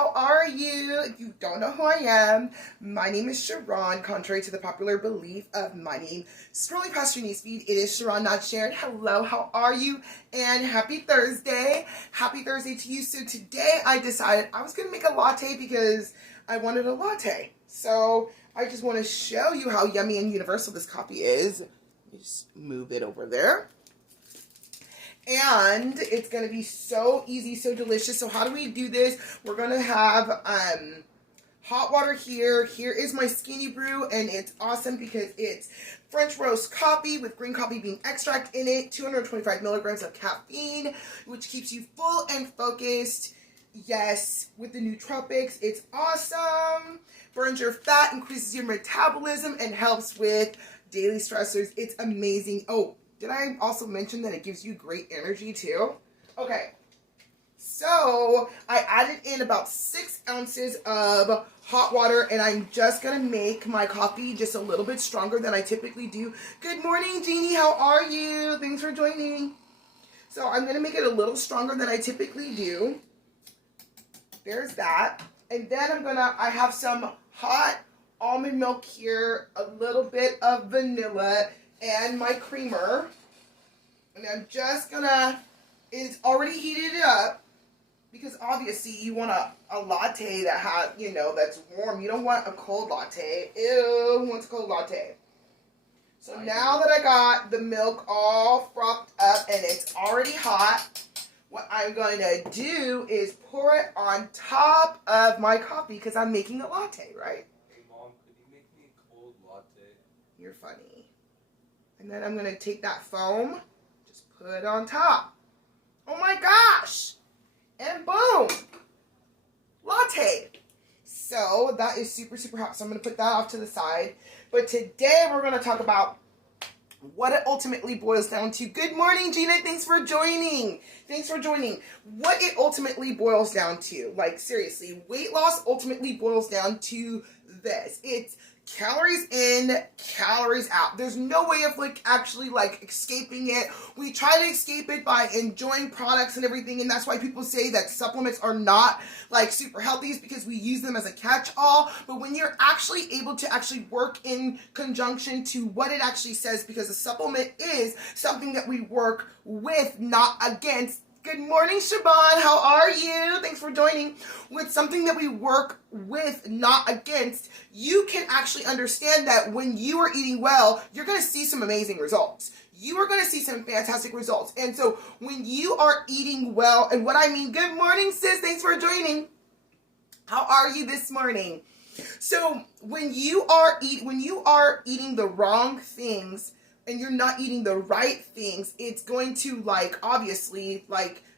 how are you? If you don't know who I am, my name is Sharon, contrary to the popular belief of my name. Scrolling past your newsfeed, it is Sharon, not Sharon. Hello, how are you? And happy Thursday. Happy Thursday to you. So today I decided I was going to make a latte because I wanted a latte. So I just want to show you how yummy and universal this coffee is. Just move it over there. And it's going to be so easy, so delicious. So how do we do this? We're going to have hot water here. Here is my Skinny Brew, and it's awesome because it's French roast coffee with green coffee bean extract in it, 225 milligrams of caffeine, which keeps you full and focused. Yes, with the nootropics, it's awesome. Burns your fat, increases your metabolism, and helps with daily stressors. It's amazing. Oh, did I also mention that it gives you great energy too? Okay, so I added in about 6 ounces of hot water, and I'm just gonna make my coffee just a little bit stronger than I typically do. Good morning, Jeannie, how are you? Thanks for joining. So I'm gonna make it a little stronger than I typically do. There's that. And then I have some hot almond milk here, a little bit of vanilla, and my creamer. And I'm just gonna, it's already heated up because obviously you want a latte that has, that's warm. You don't want a cold latte. Ew, who wants a cold latte? So now that I got the milk all frothed up and it's already hot, what I'm going to do is pour it on top of my coffee because I'm making a latte, right? Hey Mom, could you make me a cold latte? You're funny. And then I'm going to take that foam, just put it on top. Oh my gosh! And boom! Latte! So that is super, super hot. So I'm going to put that off to the side. But today we're going to talk about what it ultimately boils down to. Good morning, Gina. Thanks for joining. Thanks for joining. What it ultimately boils down to. Like, seriously, weight loss ultimately boils down to this. It's calories in, calories out. There's no way of actually escaping it. We try to escape it by enjoying products and everything, and that's why people say that supplements are not super healthy, is because we use them as a catch-all. But when you're actually able to actually work in conjunction to what it actually says, because a supplement is something that we work with, not against. Good morning, Shaban. How are you? Thanks for joining. With something that we work with, not against, you can actually understand that when you are eating well, you're going to see some amazing results. You are going to see some fantastic results. And so when you are eating well, and what I mean, good morning, sis. Thanks for joining. How are you this morning? So when you are eating the wrong things, and you're not eating the right things, it's going to obviously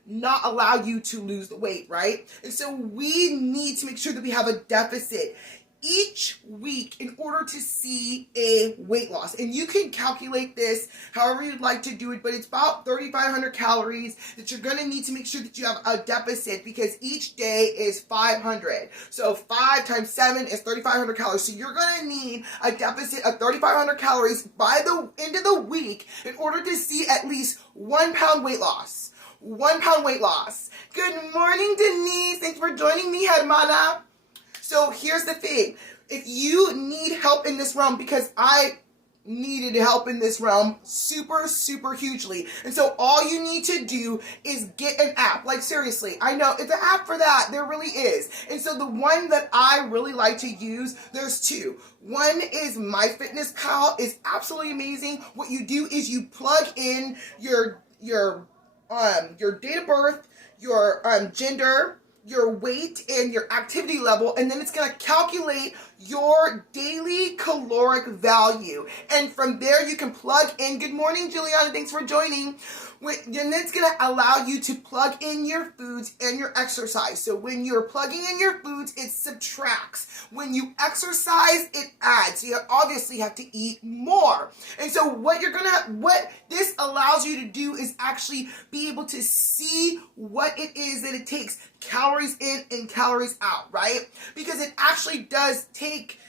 not allow you to lose the weight, right? And so we need to make sure that we have a deficit each week in order to see a weight loss. And you can calculate this however you'd like to do it, but it's about 3,500 calories that you're going to need to make sure that you have a deficit, because each day is 500. So 5 times 7 is 3,500 calories. So you're going to need a deficit of 3,500 calories by the end of the week in order to see at least 1 pound weight loss. 1 pound weight loss. Good morning, Denise. Thanks for joining me, Hermana. So here's the thing. If you need help in this realm, because I needed help in this realm super, super hugely. And so all you need to do is get an app. Seriously, I know it's an app for that. There really is. And so the one that I really like to use, there's 2. One is MyFitnessPal. Is absolutely amazing. What you do is you plug in your date of birth, your gender, your weight, and your activity level, and then it's going to calculate your daily caloric value. And from there you can plug in, good morning, Juliana, thanks for joining. And it's going to allow you to plug in your foods and your exercise. So when you're plugging in your foods, it subtracts. When you exercise, it adds. You obviously have to eat more. And so what this allows you to do is actually be able to see what it is that it takes, calories in and calories out, right? Because it actually does take,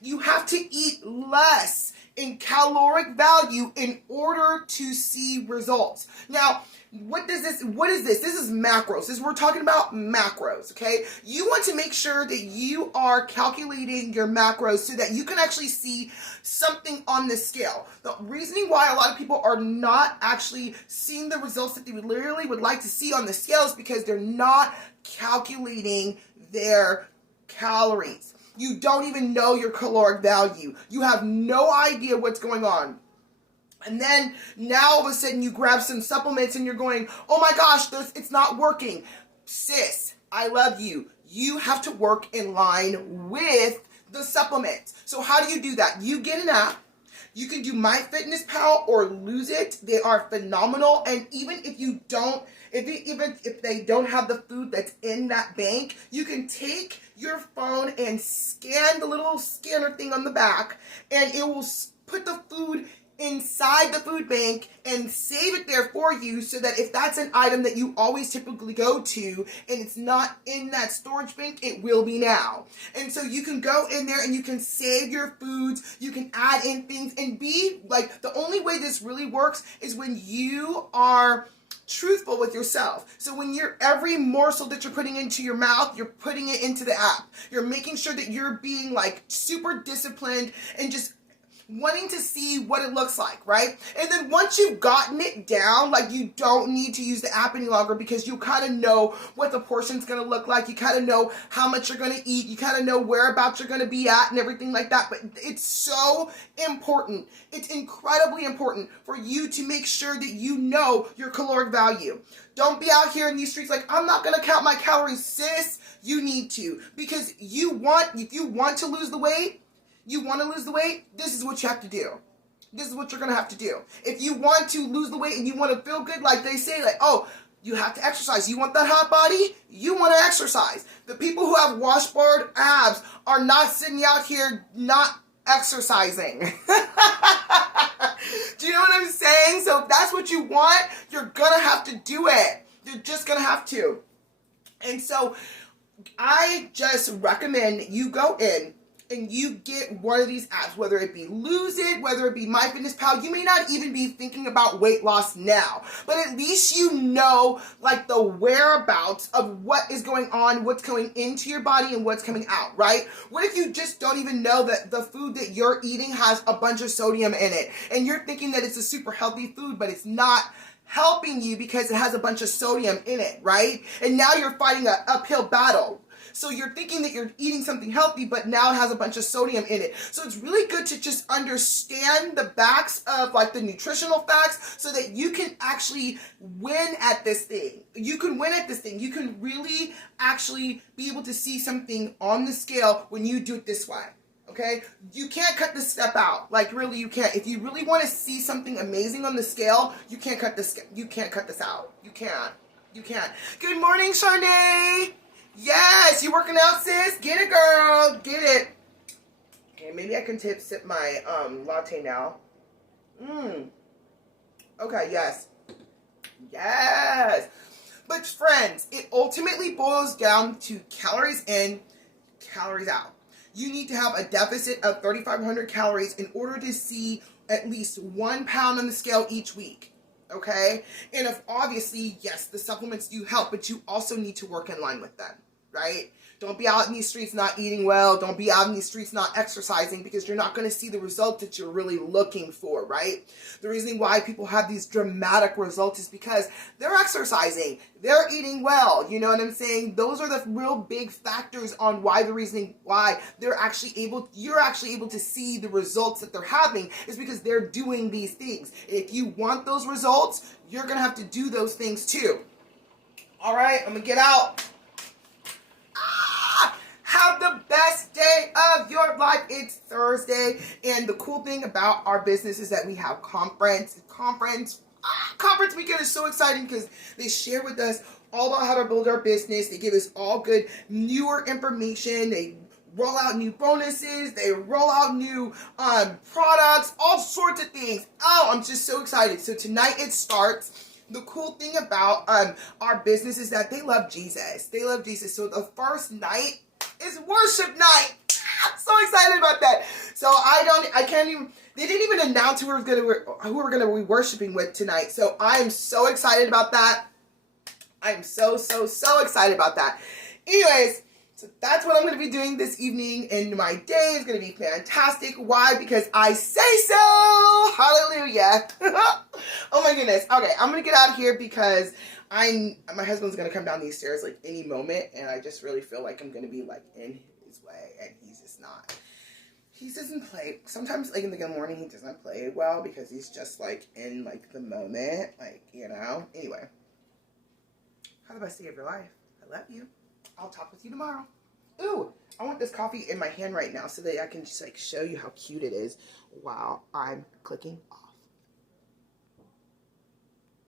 you have to eat less in caloric value in order to see results. Now, what is this? This is macros. We're talking about macros, okay? You want to make sure that you are calculating your macros so that you can actually see something on the scale. The reasoning why a lot of people are not actually seeing the results that they literally would like to see on the scale is because they're not calculating their calories. You don't even know your caloric value. You have no idea what's going on. And then now all of a sudden you grab some supplements and you're going, oh my gosh, it's not working. Sis, I love you. You have to work in line with the supplements. So how do you do that? You get an app. You can do MyFitnessPal or Lose It. They are phenomenal. And even if you don't, if they don't have the food that's in that bank, you can take your phone and scan the little scanner thing on the back, and it will put the food inside the food bank and save it there for you, so that if that's an item that you always typically go to and it's not in that storage bank, it will be now. And so you can go in there and you can save your foods, you can add in things, and be like, the only way this really works is when you are truthful with yourself. So when you're, every morsel that you're putting into your mouth, you're putting it into the app. You're making sure that you're being like super disciplined and just wanting to see what it looks like, right? And then once you've gotten it down, like, you don't need to use the app any longer, because you kind of know what the portion's going to look like. You kind of know how much you're going to eat. You kind of know whereabouts you're going to be at and everything like that. But it's so important. It's incredibly important for you to make sure that you know your caloric value. Don't be out here in these streets like, I'm not going to count my calories. Sis, you need to, because if you want to lose the weight, this is what you have to do. This is what you're going to have to do. If you want to lose the weight and you want to feel good, like they say, like, oh, you have to exercise. You want that hot body? You want to exercise. The people who have washboard abs are not sitting out here not exercising. Do you know what I'm saying? So if that's what you want, you're going to have to do it. You're just going to have to. And so I just recommend you go in and you get one of these apps, whether it be Lose It, whether it be MyFitnessPal. You may not even be thinking about weight loss now, but at least you know, like, the whereabouts of what is going on, what's going into your body and what's coming out, right? What if you just don't even know that the food that you're eating has a bunch of sodium in it, and you're thinking that it's a super healthy food, but it's not helping you because it has a bunch of sodium in it, right? And now you're fighting an uphill battle. So you're thinking that you're eating something healthy, but now it has a bunch of sodium in it. So it's really good to just understand the backs of, like, the nutritional facts, so that you can actually win at this thing. You can win at this thing. You can really actually be able to see something on the scale when you do it this way. Okay? You can't cut this step out. Like, really, you can't. If you really want to see something amazing on the scale, you can't cut this. You can't cut this out. You can't. You can't. Good morning, Sharnay. Yes, you working out, sis? Get it, girl. Get it. Okay, maybe I can sip my latte now. Okay, yes. Yes. But friends, it ultimately boils down to calories in, calories out. You need to have a deficit of 3,500 calories in order to see at least 1 pound on the scale each week. Okay? And if obviously, yes, the supplements do help, but you also need to work in line with them, right? Don't be out in these streets not eating well. Don't be out in these streets not exercising, because you're not going to see the result that you're really looking for, right? The reason why people have these dramatic results is because they're exercising. They're eating well. You know what I'm saying? Those are the real big factors on why, the reasoning why you're actually able to see the results that they're having is because they're doing these things. If you want those results, you're going to have to do those things too. All right, I'm going to get out. Have the best day of your life. It's Thursday, and the cool thing about our business is that we have conference weekend is so exciting because they share with us all about how to build our business. They give us all good newer information. They roll out new bonuses. They roll out new products, all sorts of things. Oh, I'm just so excited. So tonight it starts. The cool thing about our business is that they love Jesus. They love Jesus. So the first night is worship night. So excited about that. So I can't even, they didn't even announce who we're gonna be worshiping with tonight. So I am so excited about that. I am so excited about that. Anyways, so that's what I'm going to be doing this evening, and my day is going to be fantastic. Why? Because I say so. Hallelujah. Oh my goodness. Okay, I'm going to get out of here because my husband's going to come down these stairs like any moment, and I just really feel like I'm going to be like in his way, and he's just not. He doesn't play. Sometimes like in the morning he doesn't play well because he's just like in like the moment, like, you know. Anyway, have the best day of your life. I love you. I'll talk with you tomorrow. Ooh, I want this coffee in my hand right now so that I can just like show you how cute it is while I'm clicking off.